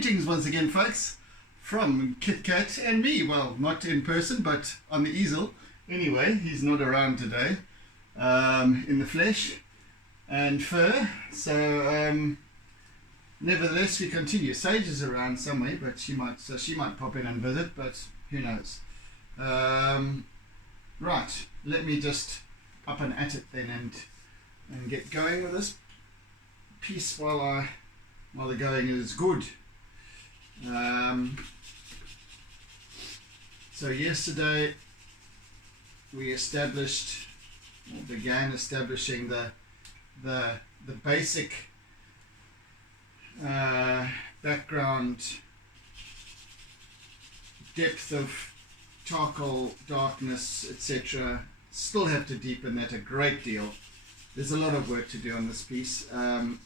Greetings once again, folks, from KitKat and me. Well, not in person, but on the easel. Anyway, he's not around today, in the flesh and fur. So, nevertheless, we continue. Sage is around somewhere, but she might pop in and visit, but who knows. Right, let me just up and at it then and get going with this piece while the going is good. So yesterday we began establishing the basic background depth of charcoal, darkness, etc. Still have to deepen that a great deal. There's a lot of work to do on this piece, and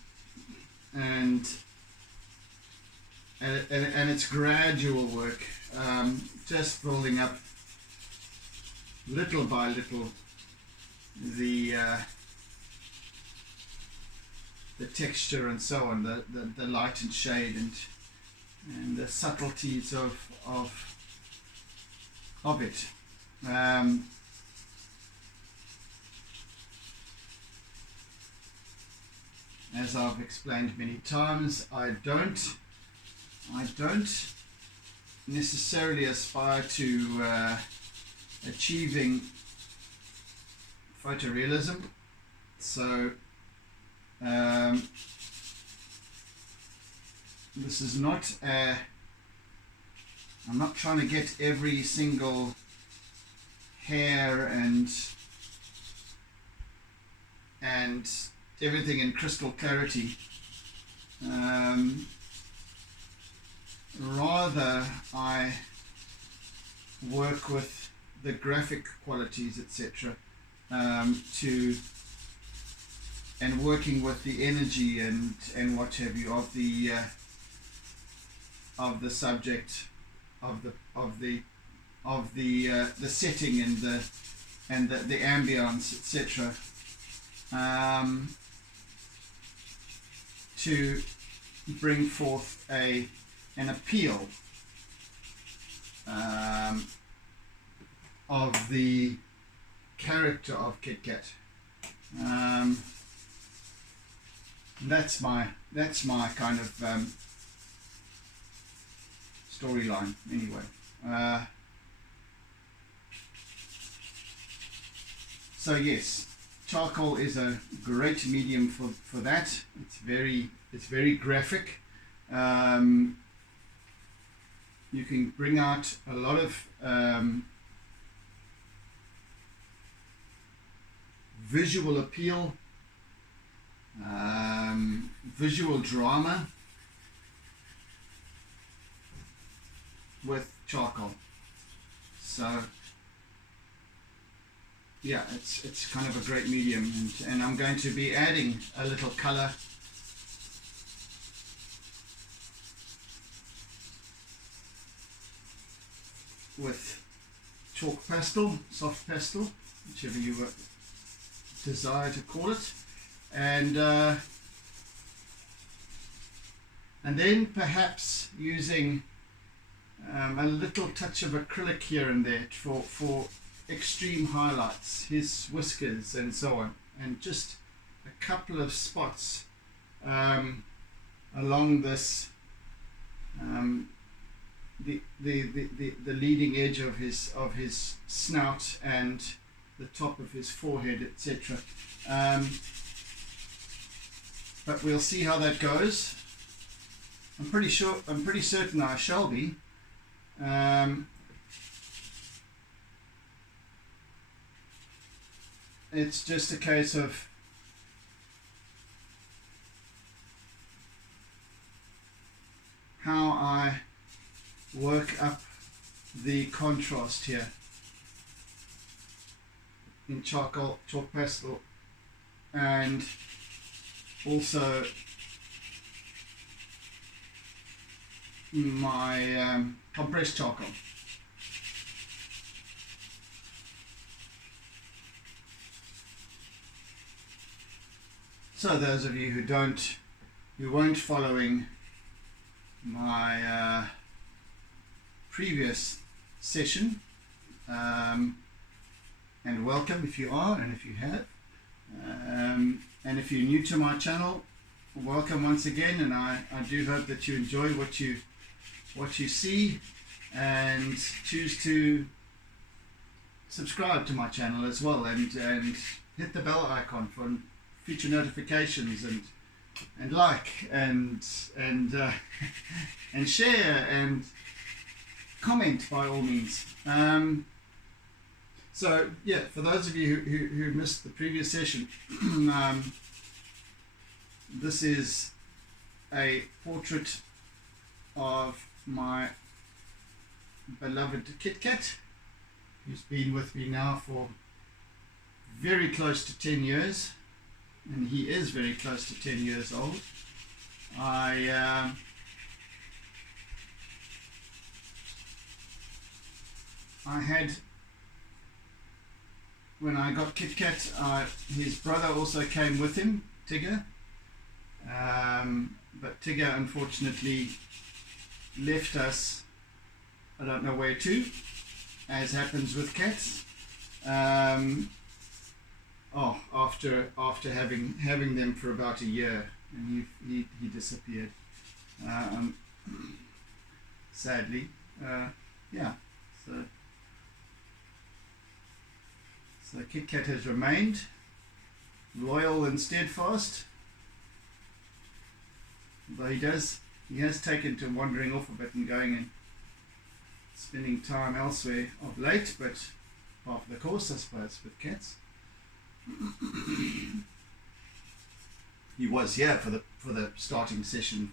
it's gradual work, just building up little by little the texture and so on, the light and shade and the subtleties of it. As I've explained many times, I don't necessarily aspire to achieving photorealism. So this is not I'm not trying to get every single hair and everything in crystal clarity. Rather, I work with the graphic qualities, etc., and working with the energy and what have you of the subject, of the setting and the ambience, etc. To bring forth an appeal of the character of KitKat. That's my kind of storyline anyway. So yes, charcoal is a great medium for that. It's very graphic. You can bring out a lot of visual appeal, visual drama with charcoal. So yeah, it's kind of a great medium, and I'm going to be adding a little color with chalk pastel, soft pastel, whichever you desire to call it, and then perhaps using a little touch of acrylic here and there for extreme highlights, his whiskers and so on, and just a couple of spots along this the leading edge of his snout and the top of his forehead, etc. But we'll see how that goes. I'm pretty certain I shall be. It's just a case of how I work up the contrast here in chalk pastel, and also my compressed charcoal. So those of you who weren't following my previous session, and welcome if you are and if you have, and if you're new to my channel, welcome once again, and I do hope that you enjoy what you see and choose to subscribe to my channel as well, and hit the bell icon for future notifications, and like and and share and comment by all means. So yeah, for those of you who missed the previous session, this is a portrait of my beloved KitKat, who's been with me now for very close to 10 years, and he is very close to 10 years old. I had, when I got KitKat, his brother also came with him, Tigger, but Tigger unfortunately left us, I don't know where to, as happens with cats. After having them for about a year, and he disappeared, sadly. Yeah, so KitKat has remained loyal and steadfast, but he has taken to wandering off a bit and going and spending time elsewhere of late, but part of the course, I suppose, with cats. He was here for the starting session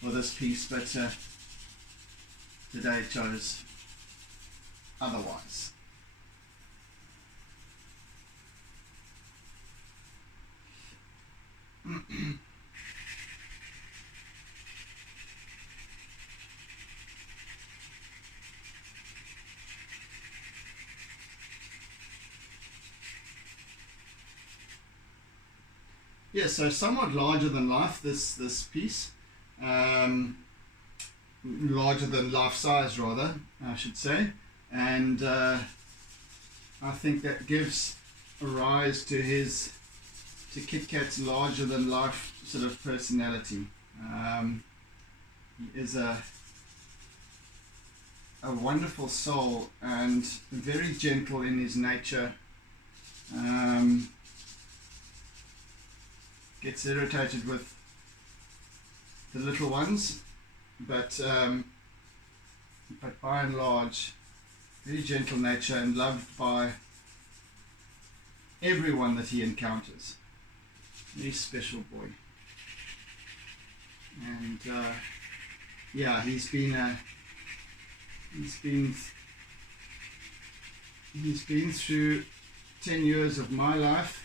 for this piece, but today chose otherwise. Yeah, so somewhat larger than life, this piece, larger than life size rather, I should say, and I think that gives a rise to KitKat's larger than life sort of personality. He is a wonderful soul and very gentle in his nature. Gets irritated with the little ones, but by and large, very gentle nature and loved by everyone that he encounters. Very special boy, and yeah, he's been through 10 years of my life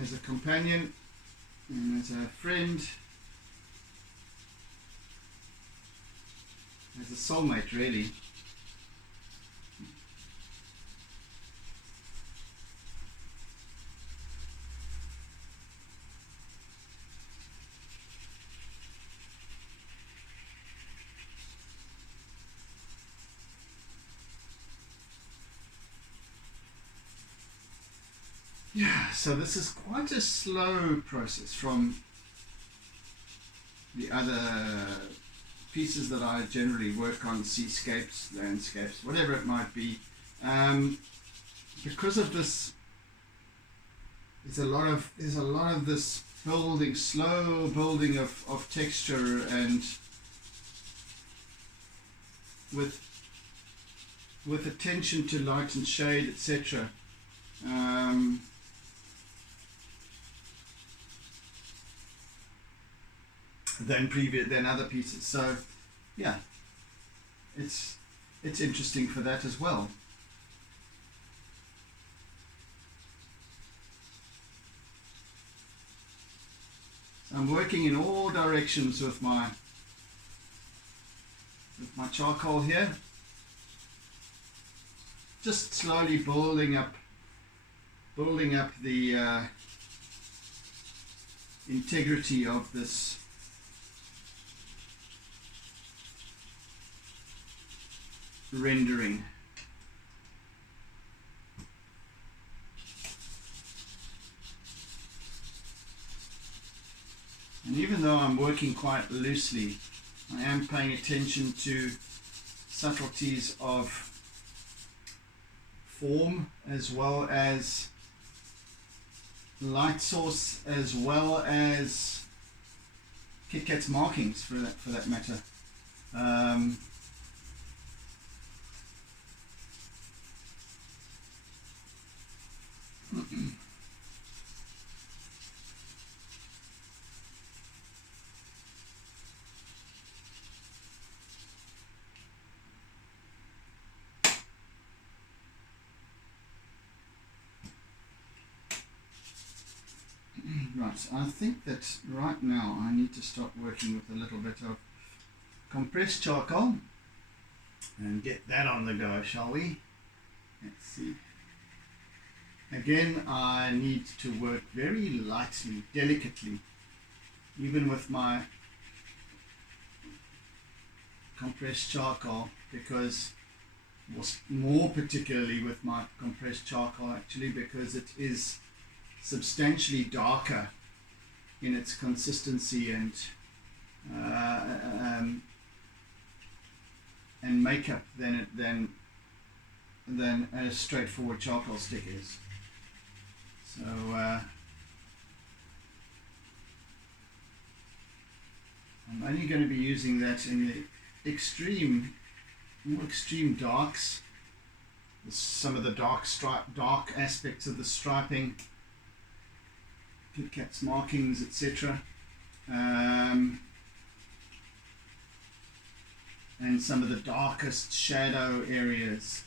as a companion and as a friend, as a soulmate, really. Yeah, so this is quite a slow process from the other pieces that I generally work on, seascapes, landscapes, whatever it might be. Because of this, there's a lot of this slow building of texture, and with attention to light and shade, etc. Than other pieces. So yeah, it's interesting for that as well. So I'm working in all directions with my charcoal here, just slowly building up the integrity of this rendering. And even though I'm working quite loosely, I am paying attention to subtleties of form, as well as light source, as well as KitKat's markings for that matter. Right, I think that right now I need to start working with a little bit of compressed charcoal and get that on the go, shall we? Let's see. Again, I need to work very lightly, delicately, even with my compressed charcoal, because, more particularly with my compressed charcoal actually, because it is substantially darker in its consistency and makeup than a straightforward charcoal stick is. So I'm only going to be using that in the more extreme darks, some of the dark aspects of the striping, KitKat's markings, etc. And some of the darkest shadow areas.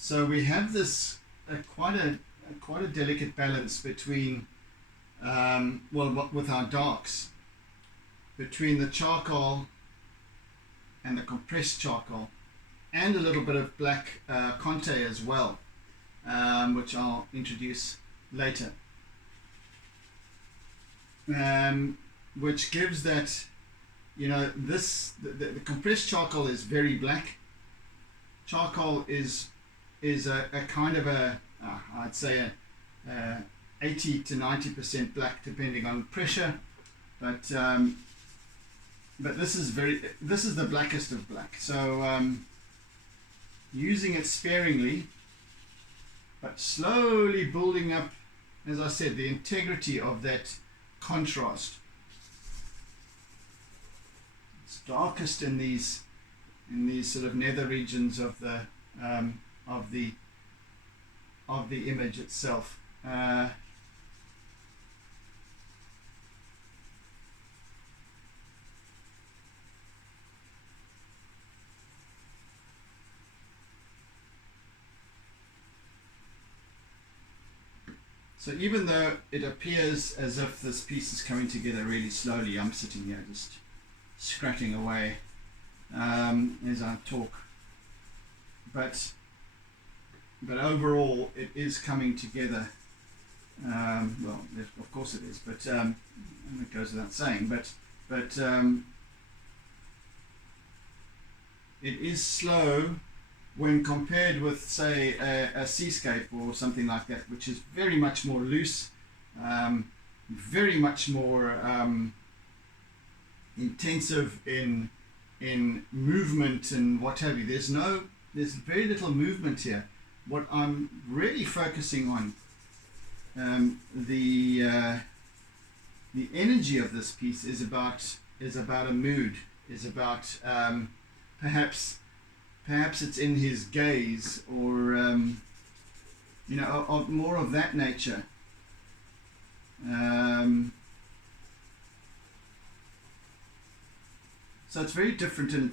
So we have this quite a delicate balance between with our darks, between the charcoal and the compressed charcoal, and a little bit of black conté as well, which I'll introduce later, which gives that, the compressed charcoal is very black. Charcoal is a kind of I'd say a 80 to 90% black, depending on pressure, but this is the blackest of black. So using it sparingly, but slowly building up, as I said, the integrity of that contrast. It's darkest in these sort of nether regions of the image itself. So even though it appears as if this piece is coming together really slowly, I'm sitting here just scratching away as I talk, but overall it is coming together. Well, of course it is, but and it goes without saying, but it is slow when compared with, say, a seascape or something like that, which is very much more loose, very much more intensive in movement and what have you. There's very little movement here. What I'm really focusing on, the energy of this piece is about a mood, is about perhaps it's in his gaze, or of more of that nature. So it's very different in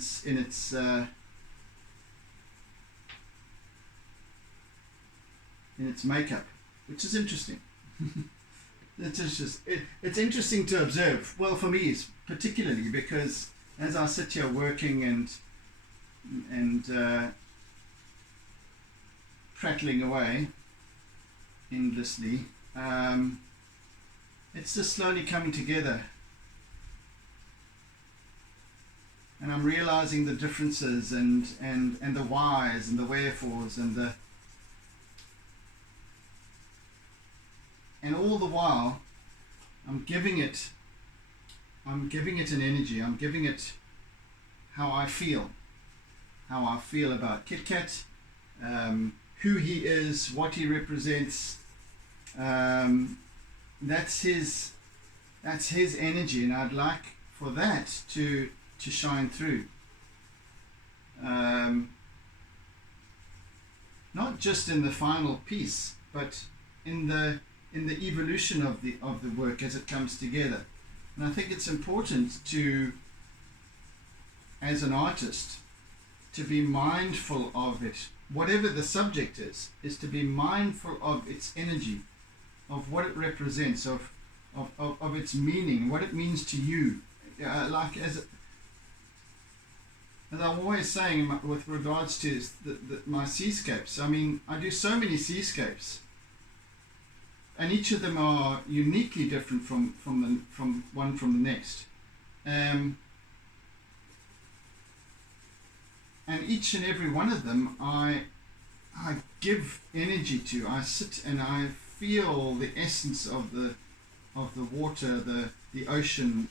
its makeup, which is interesting. it's interesting to observe. Well, for me, it's particularly because as I sit here working and prattling away endlessly, it's just slowly coming together, and I'm realizing the differences and the whys and the wherefores and all the while I'm giving it an energy. I'm giving it how I feel about KitKat, who he is, what he represents. That's his energy, and I'd like for that to shine through. Not just in the final piece, but in the evolution of the work as it comes together. And I think it's important to, as an artist, to be mindful of it. Whatever the subject is to be mindful of its energy, of what it represents, of its meaning, what it means to you. Like as I'm always saying with regards to my seascapes, I mean, I do so many seascapes, and each of them are uniquely different from one from the next. And each and every one of them I give energy to. I sit and I feel the essence of the water, the ocean,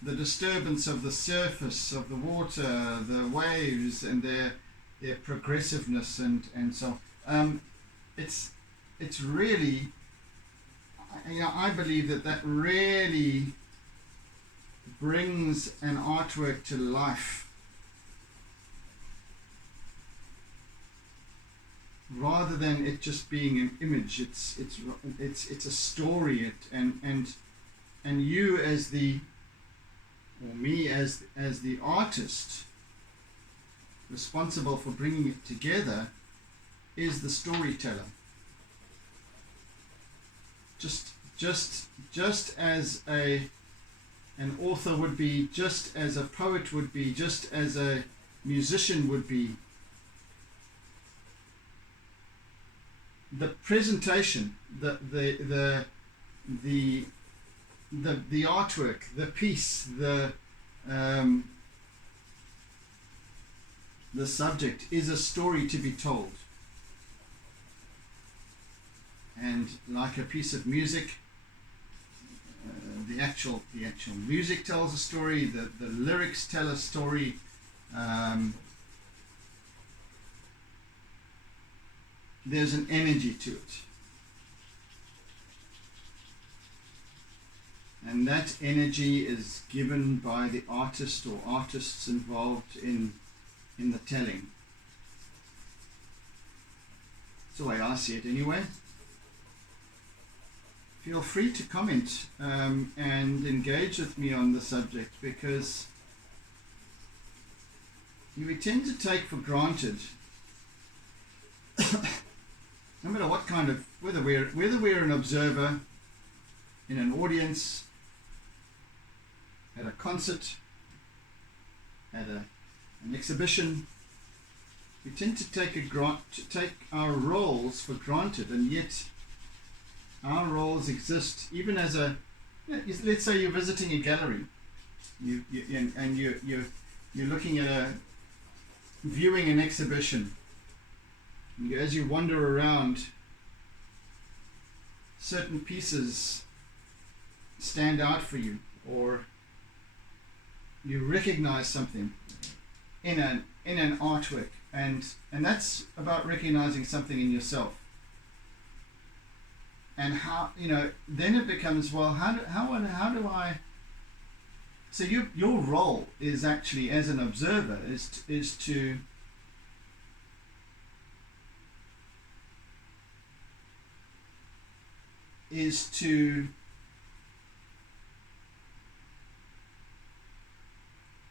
the disturbance of the surface of the water, the waves and their progressiveness and so it's really, I believe that really brings an artwork to life, rather than it just being an image. It's a story. And you as the, or me as the artist responsible for bringing it together, is the storyteller. Just as an author would be, just as a poet would be, just as a musician would be. The presentation, the artwork, the piece, the subject is a story to be told. And like a piece of music, the actual music tells a story. The lyrics tell a story. There's an energy to it, and that energy is given by the artist or artists involved in the telling. That's the way I see it anyway. Feel free to comment and engage with me on the subject, because we tend to take for granted, no matter what kind of, whether we're an observer, in an audience, at a concert, at an exhibition, we tend to take our roles for granted, and yet our roles exist even as a, let's say you're visiting a gallery, and you're looking at viewing an exhibition. As you wander around, certain pieces stand out for you, or you recognize something in an artwork, and that's about recognizing something in yourself. And how, then it becomes, well, how do I? So your role is actually, as an observer, is to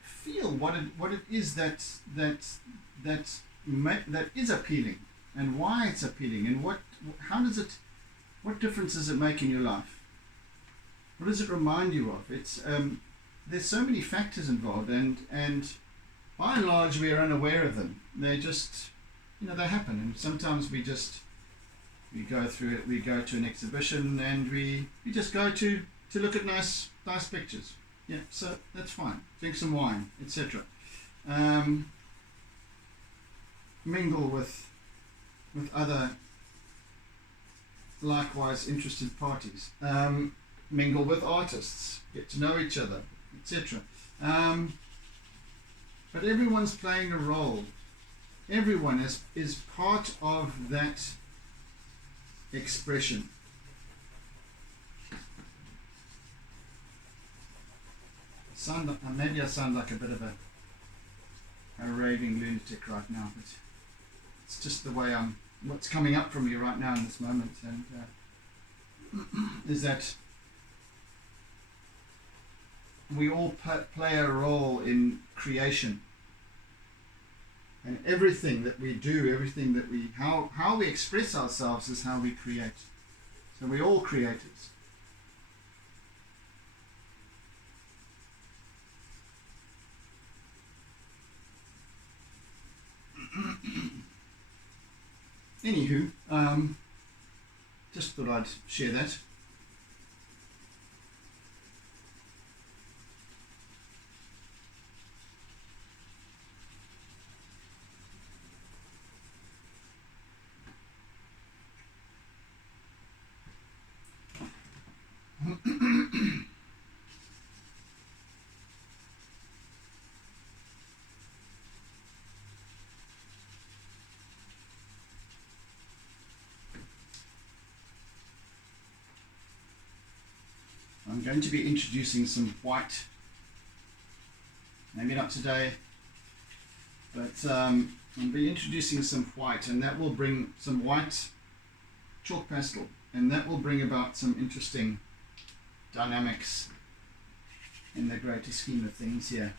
feel what it is that is appealing, and why it's appealing, and how does it What difference does it make in your life? What does it remind you of? It's there's so many factors involved, and by and large we are unaware of them. They just, they happen, and sometimes we go through it. We go to an exhibition and we just go to look at nice pictures. Yeah, so that's fine. Drink some wine, etc. Mingle with other likewise interested parties. Mingle with artists. Get to know each other, etc. But everyone's playing a role. Everyone is part of that expression. Maybe I sound like a bit of a raving lunatic right now, but it's just the way what's coming up from me right now in this moment, and is that we all play a role in creation, and everything that we do, everything that how we express ourselves is how we create. So we're all creators. Anywho, just thought I'd share that. I'm going to be introducing some white, maybe not today, but I'll be introducing some white, and that will bring some white chalk pastel, and that will bring about some interesting dynamics in the greater scheme of things here.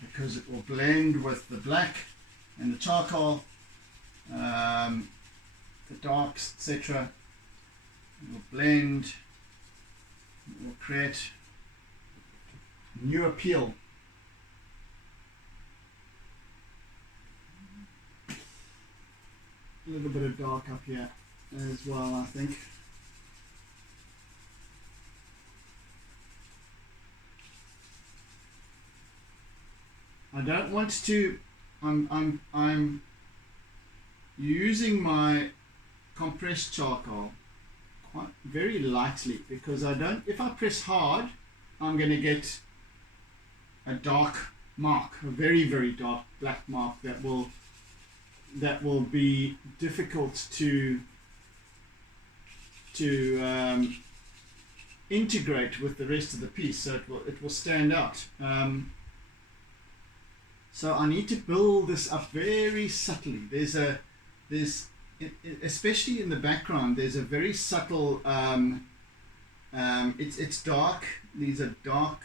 Because it will blend with the black and the charcoal, the darks, etc. It will blend, it will create new appeal. A little bit of dark up here as well, I think. I don't want to. I'm using my compressed charcoal quite very lightly, because if I press hard, I'm going to get a dark mark, a very, very dark black mark that will be difficult to integrate with the rest of the piece, so it will stand out. So I need to build this up very subtly. There's especially in the background, there's a very subtle, it's dark. These are dark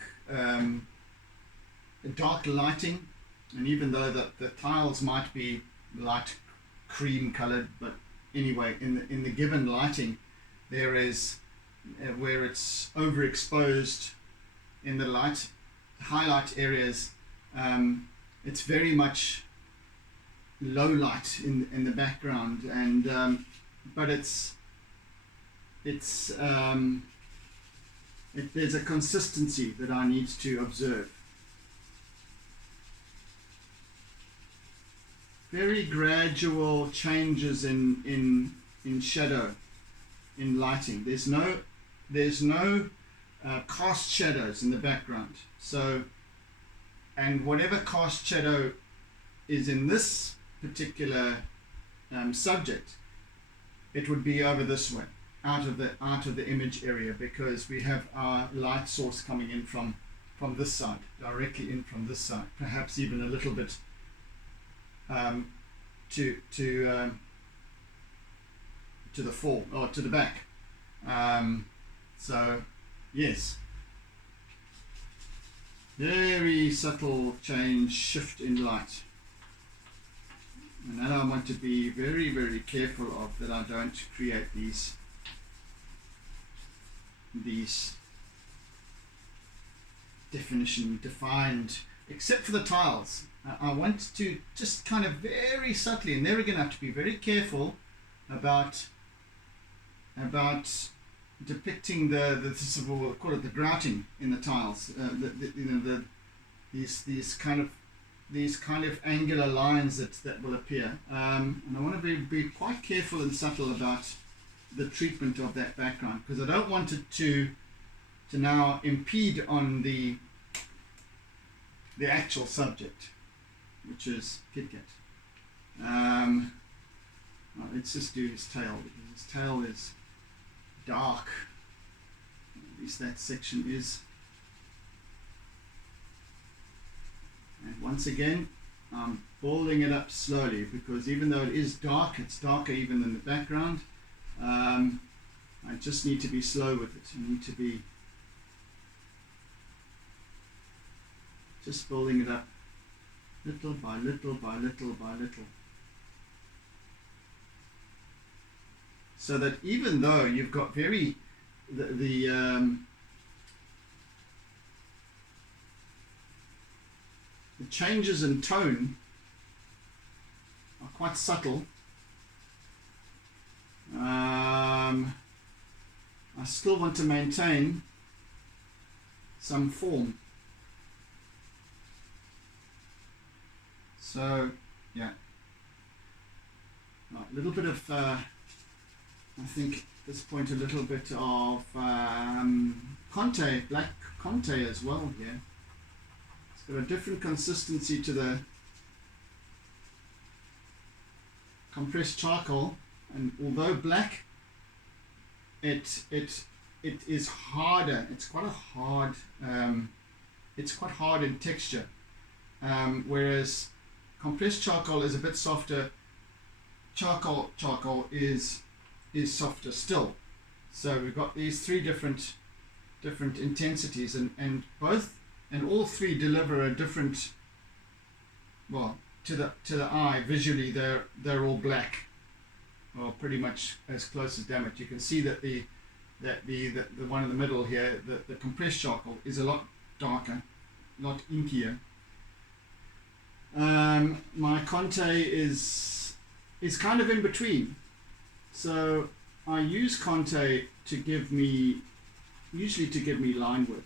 lighting, and even though the tiles might be light cream colored, but anyway, in the given lighting, there is where it's overexposed in the highlight areas. It's very much low light in the background, and but there's a consistency that I need to observe. Very gradual changes in shadow, in lighting. There's no cast shadows in the background. So, and whatever cast shadow is in this particular subject, it would be over this way, out of the image area, because we have our light source coming in from this side, directly in from this side, perhaps even a little bit to the fore or to the back. So yes. Very subtle change, shift in light. And that I want to be very, very careful of, that I don't create these defined, except for the tiles. I want to just kind of very subtly, and there we're going to have to be very careful about depicting we'll call it the grouting in the tiles. These kind of angular lines that will appear, and I want to be quite careful and subtle about the treatment of that background, because I don't want it to now impede on the actual subject, which is KitKat. Well, let's just do his tail, because his tail is dark. At least that section is. And once again, I'm building it up slowly, because even though it is dark, it's darker even than the background. I just need to be slow with it. I need to be just building it up little by little by little by little. So that even though you've got the changes in tone are quite subtle, I still want to maintain some form. So, yeah, a little bit of, I think at this point, a little bit of conté, black conté as well here. It's got a different consistency to the compressed charcoal, and although black, it is harder. It's quite hard in texture, whereas compressed charcoal is a bit softer. Charcoal is softer still. So we've got these three different intensities, and all three deliver a different, well, to the eye visually they're all black, or pretty much as close as damn it. You can see that the one in the middle here, the compressed charcoal, is a lot darker, a lot inkier. My conté is kind of in between. So I use conté usually to give me line work,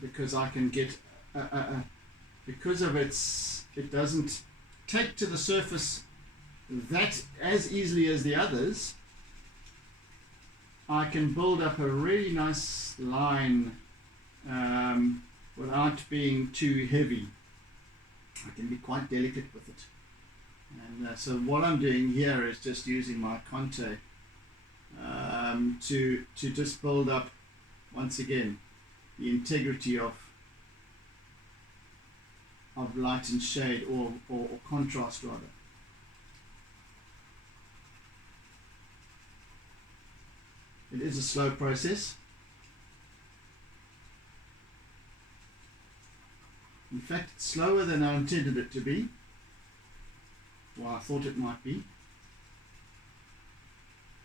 because I can get because of it doesn't take to the surface that as easily as the others. I can build up a really nice line without being too heavy. I can be quite delicate with it. And so what I'm doing here is just using my conté to just build up, once again, the integrity of light and shade, or contrast rather. It is a slow process. In fact, it's slower than I intended it to be, or I thought it might be.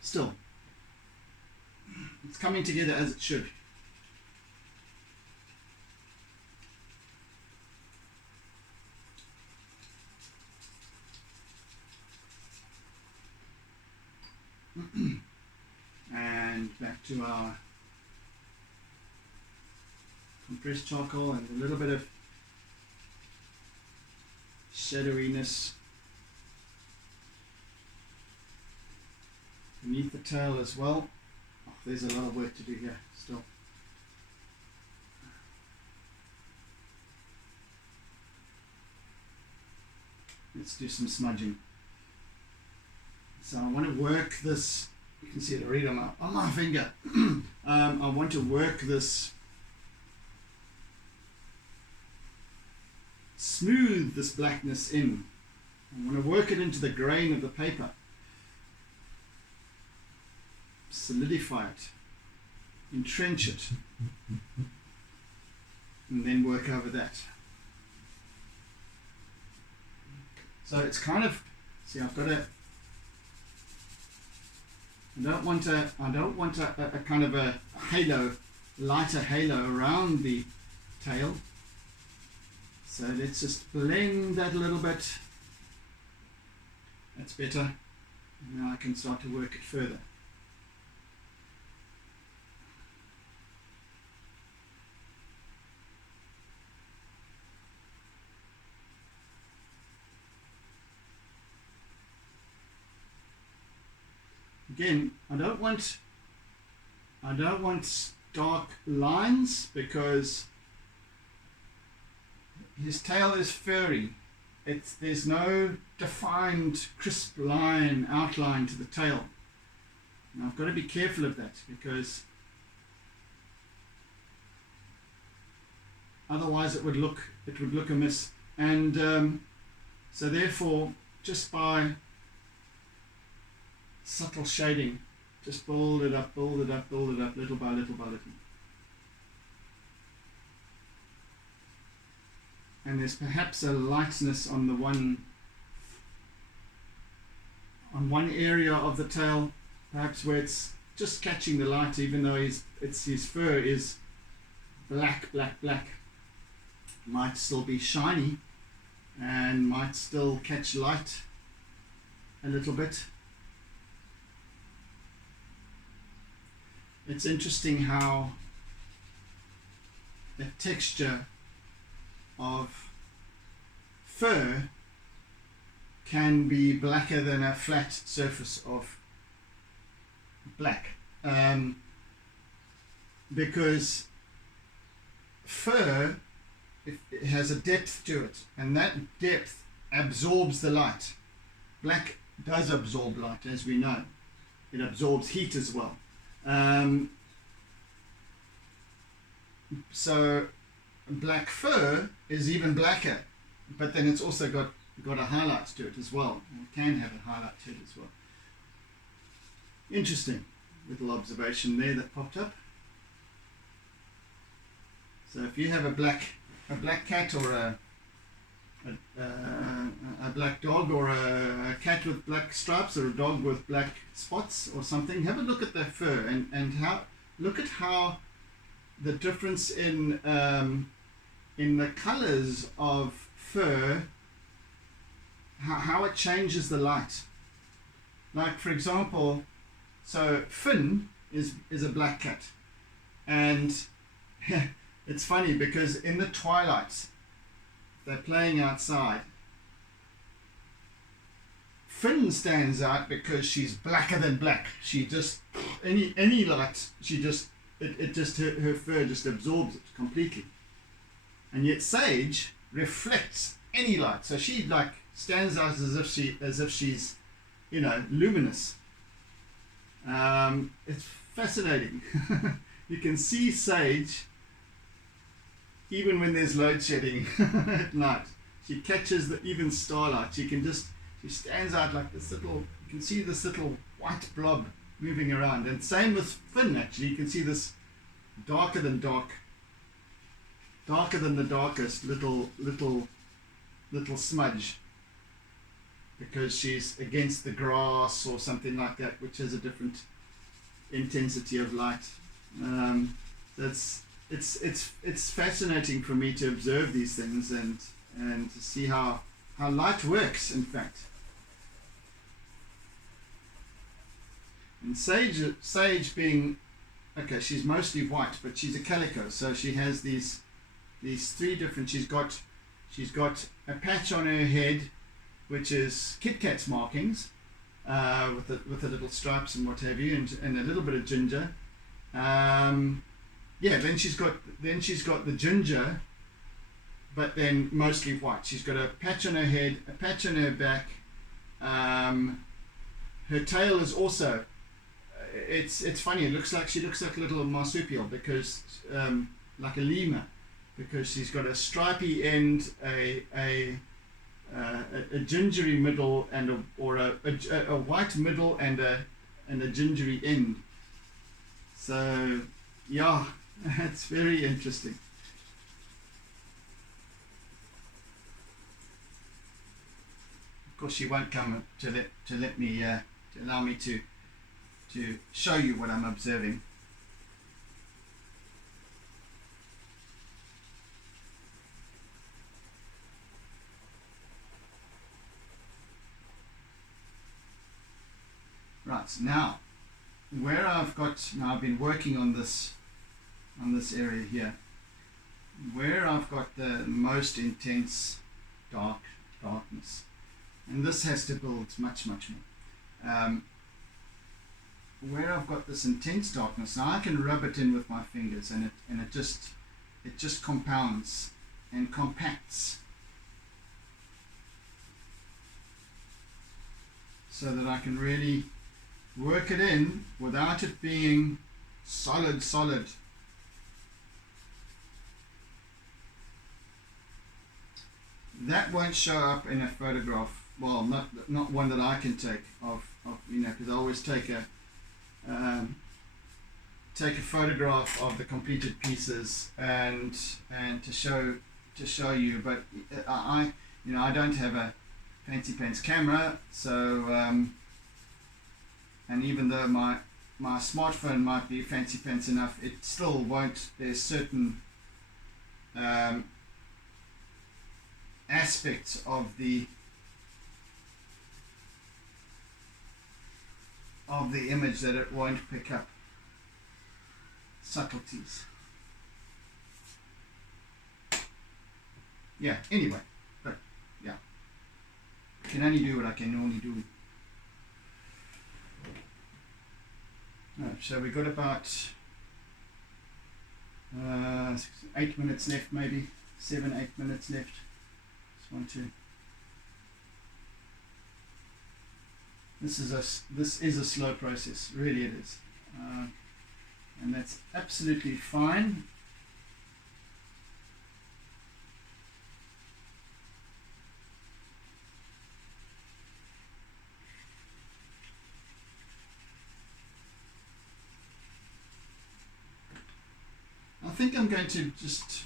Still, it's coming together as it should. And back to our compressed charcoal, and a little bit of shadowiness beneath the tail as well. Oh, there's a lot of work to do here still. Let's do some smudging. So I want to work this. You can see it right on my finger. I want to work this, smooth this blackness in. I want to work it into the grain of the paper. Solidify it. Entrench it. and then work over that. So it's kind of, see, I've got a, I don't want a kind of a halo, lighter halo around the tail. So let's just blend that a little bit. That's better. And now I can start to work it further. Again, I don't want dark lines because his tail is furry. There's no defined crisp line outline to the tail. And I've got to be careful of that because otherwise it would look amiss. And so therefore, just by subtle shading, just build it up, little by little by little. And there's perhaps a lightness on the one area of the tail, perhaps where it's just catching the light, even though his fur is black. Might still be shiny and might still catch light a little bit. It's interesting how the texture of fur can be blacker than a flat surface of black, because fur, it has a depth to it, and that depth absorbs the light. Black does absorb light, as we know. It absorbs heat as well. So black fur is even blacker, but then it's also got a highlight to it as well. It can have a highlight to it as well. Interesting little observation there that popped up. So if you have a black cat or a black dog, or a cat with black stripes, or a dog with black spots or something, have a look at their fur and look at how the difference in the colors of fur, how it changes the light. Like, for example, so Fynn is a black cat, and it's funny because in the twilight they're playing outside. Fynn stands out because she's blacker than black. She just, any light, she just, her fur just absorbs it completely. And yet Sage reflects any light, so she like stands out as if she's, luminous. It's fascinating. You can see Sage even when there's load shedding at night. She catches even starlight. She stands out like this little, you can see this little white blob moving around. And same with Fynn, actually. You can see this darker than the darkest little smudge, because she's against the grass or something like that, which has a different intensity of light. It's fascinating for me to observe these things and to see how light works, in fact. And Sage being, okay, she's mostly white, but she's a calico, so she has these three different. She's got a patch on her head, which is KitKat's markings, with the little stripes and what have you, and a little bit of ginger. Then she's got the ginger, but then mostly white. She's got a patch on her head, a patch on her back. Her tail is also. It's funny. She looks like a little marsupial, because like a lemur, because she's got a stripy end, a gingery middle, and a white middle and a gingery end. So yeah, it's very interesting. course, she won't come to let me to allow me to show you what I'm observing. Right, now where I've been working on this area here, where I've got the most intense darkness, and this has to build much more. Where I've got this intense darkness, now I can rub it in with my fingers, and it just compounds and compacts, so that I can really work it in without it being solid. That won't show up in a photograph. Well, not one that I can take of because I always take a photograph of the completed pieces and to show you. But I don't have a fancy pants camera, so and even though my smartphone might be fancy pants enough, it still won't. There's certain aspects of the image that it won't pick up. Subtleties. Yeah, anyway, but yeah, I can only do what I can normally do. So we got about 8 minutes left, maybe 7-8 minutes left. Just want to. This is a slow process, really it is, and that's absolutely fine. I think I'm going to just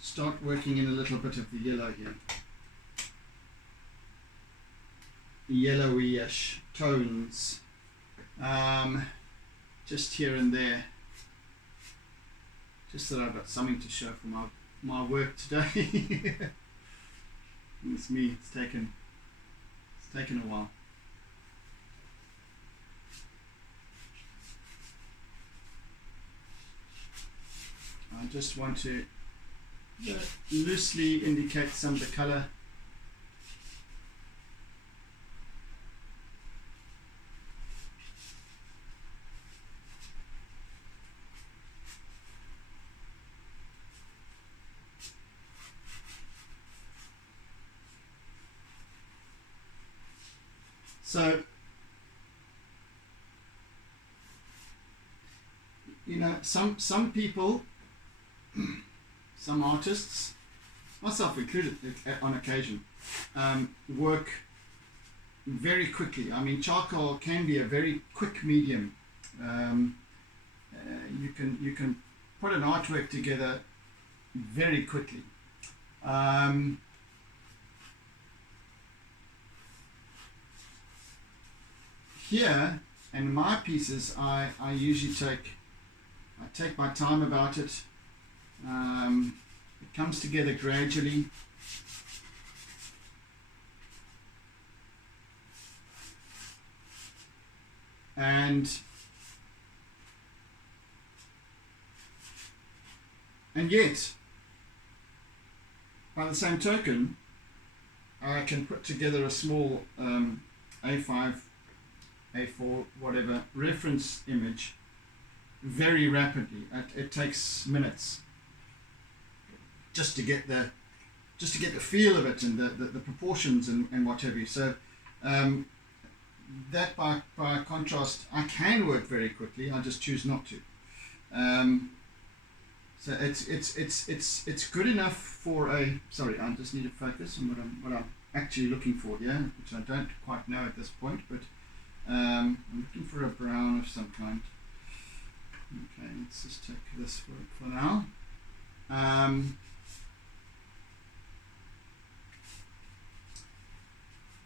start working in a little bit of the yellow here. Yellowy-ish tones, just here and there, just so that I've got something to show for my work today. It's me. It's taken a while. I just want to loosely indicate some of the color. So, some people, some artists, myself included on occasion, work very quickly. I mean, charcoal can be a very quick medium. You can put an artwork together very quickly. Here, in my pieces, I usually take my time about it. It comes together gradually. And yet, by the same token, I can put together a small A5, A4, whatever, reference image very rapidly. It takes minutes just to get the feel of it and the proportions and what have you. So that by contrast, I can work very quickly. I just choose not to. So it's good enough for a. Sorry, I just need to focus on what I'm actually looking for here, which I don't quite know at this point, but I'm looking for a brown of some kind. Okay, let's just take this for now.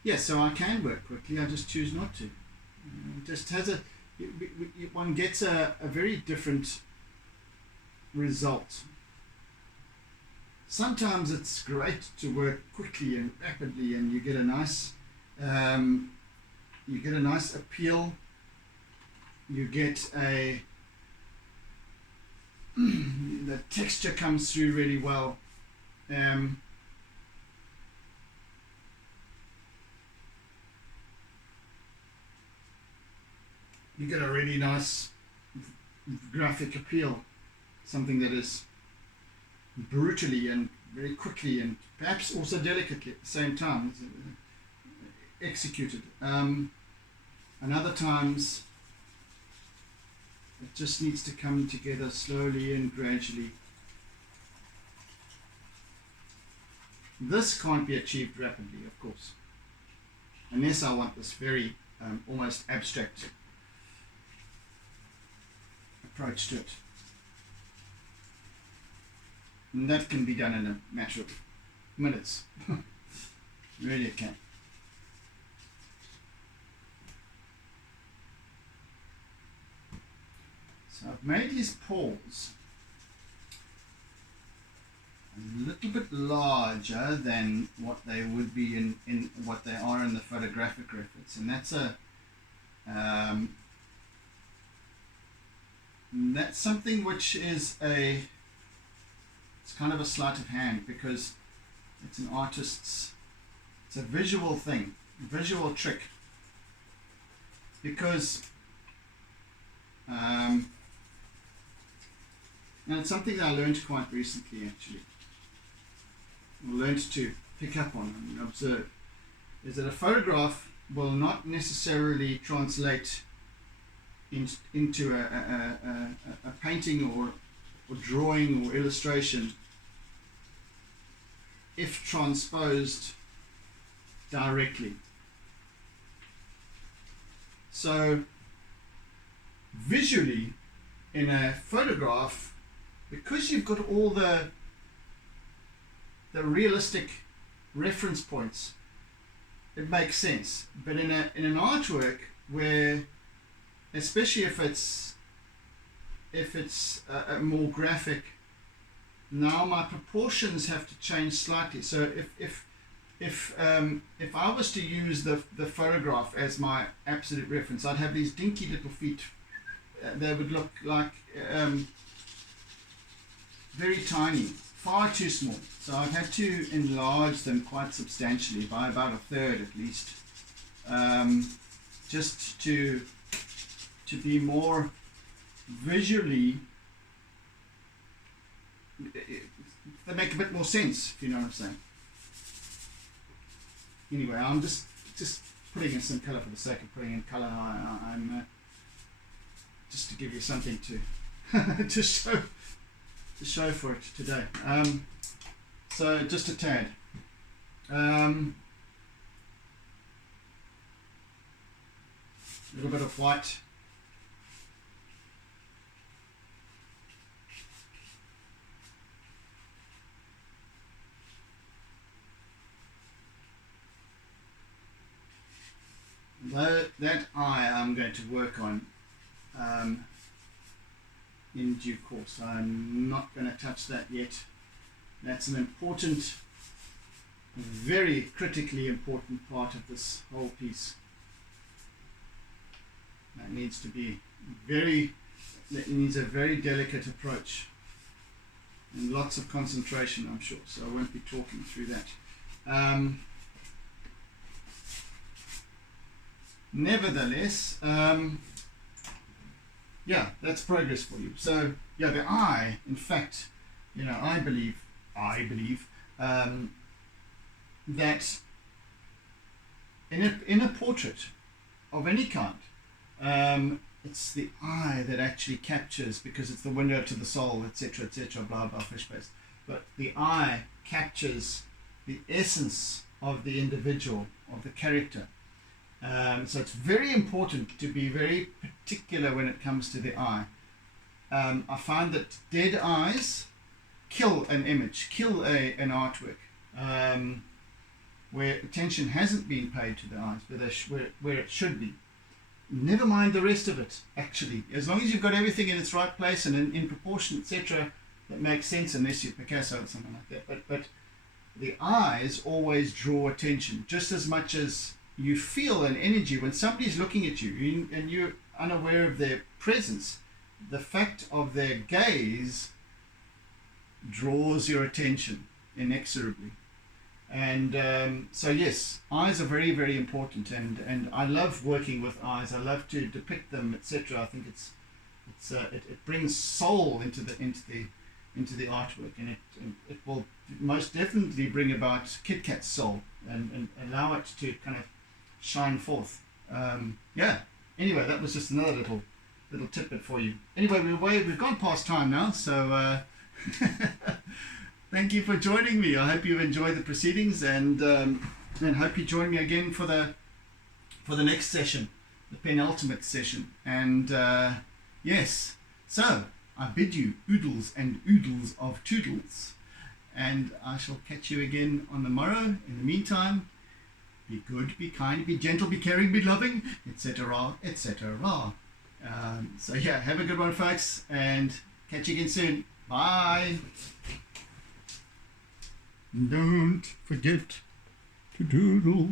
Yes, so I can work quickly, I just choose not to. Just has one gets a very different result. Sometimes it's great to work quickly and rapidly, and you get a nice appeal. You get a the texture comes through really well. You get a really nice graphic appeal, something that is brutally and very quickly and perhaps also delicately at the same time executed. And other times it just needs to come together slowly and gradually. This can't be achieved rapidly, of course, unless I want this very almost abstract approach to it. And that can be done in a matter of minutes. Really it can. So I've made his paws a little bit larger than what they would be in what they are in the photographic reference, and that's something which is it's kind of a sleight of hand, because it's an artist's, it's a visual thing, a visual trick, because and it's something that I learned quite recently actually, learned to pick up on and observe, is that a photograph will not necessarily translate into a painting or drawing or illustration if transposed directly. So visually in a photograph, because you've got all the realistic reference points, it makes sense. But in an artwork where, especially if it's a more graphic, now my proportions have to change slightly. So if I was to use the photograph as my absolute reference, I'd have these dinky little feet. They would look like very tiny, far too small. So I've had to enlarge them quite substantially, by about a third at least, just to be more visually, they make a bit more sense, if you know what I'm saying. Anyway, I'm just putting in some colour for the sake of putting in colour. I'm just to give you something to to show for it today. So just a tad. A little bit of white. That eye I'm going to work on in due course. I'm not going to touch that yet. That's an important, very critically important part of this whole piece. That needs to be that needs a very delicate approach and lots of concentration, I'm sure, so I won't be talking through that. Nevertheless, yeah, that's progress for you. So yeah, the eye, in fact, you know, I believe that in a portrait of any kind, it's the eye that actually captures, because it's the window to the soul, etc., blah blah, fish face. But the eye captures the essence of the individual, of the character. So it's very important to be very particular when it comes to the eye. I find that dead eyes kill an image, kill an artwork. where attention hasn't been paid to the eyes, where it should be. Never mind the rest of it, actually. As long as you've got everything in its right place and in proportion, etc., that makes sense, unless you're Picasso or something like that. But the eyes always draw attention, just as much as you feel an energy when somebody's looking at you and you're unaware of their presence. The fact of their gaze draws your attention inexorably. And so yes, eyes are very, very important, and I love working with eyes. I love to depict them, etc. I think it brings soul into the artwork, and it will most definitely bring about KitKat's soul and allow it to kind of shine forth. Yeah. Anyway, that was just another little tidbit for you. Anyway, we've gone past time now, so thank you for joining me. I hope you enjoyed the proceedings, and hope you join me again for the next session, the penultimate session. And yes, so I bid you oodles and oodles of toodles, and I shall catch you again on the morrow. In the meantime, be good, be kind, be gentle, be caring, be loving, etc., etc. So yeah, have a good one, folks, and catch you again soon. Bye. Don't forget to doodle.